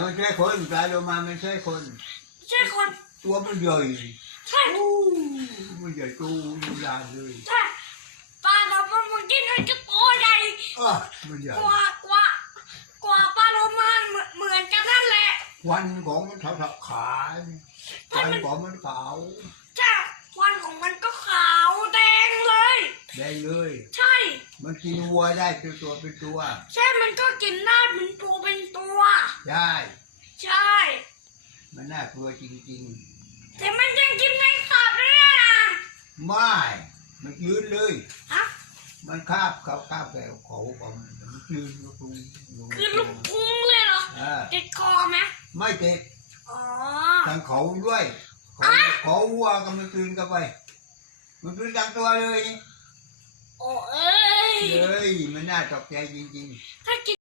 เลยอ่านะมันใช่คนปลาโลมามันใช่คนช่วยคนตัวมันใหญ่ใช่อู้มันใหญ่ตู้ดูลานเลยใช่ปลาเราปลาหมึกกินมันจะโตใหญ่อะมันใหญ่กว่ากว่ากว่าปลาโลมาเหมือนเหมือนกันนั่นแหละควันของมันเถาๆขาควันของมันขาวใช่ควันของมันก็ขาวแดงเลยแดงเลย ใช่ มันกินวัวได้เป็นตัวเป็นตัว ใช่ มันก็กินได้เป็นตัวเป็นตัว ใช่ ใช่ มันน่ากลัวจริงแต่มันยังกินแมงสาบด้วยนะๆ ไม่ มันยืนเลย ฮะมันคาบเขาคาบแกวเขาของมันมันยืนก็ตรงอยู่คือลูกพุงเลยเหรออ่าติดคอไหมไม่เจ็บอ๋อทางเขาด้วย เขาเขาวัวก็มันคืนกันไป มันคืนทั้งตัวเลย โอ้เอ้ย เฮ้ย มันน่าตกใจจริงๆ ถ้ากิน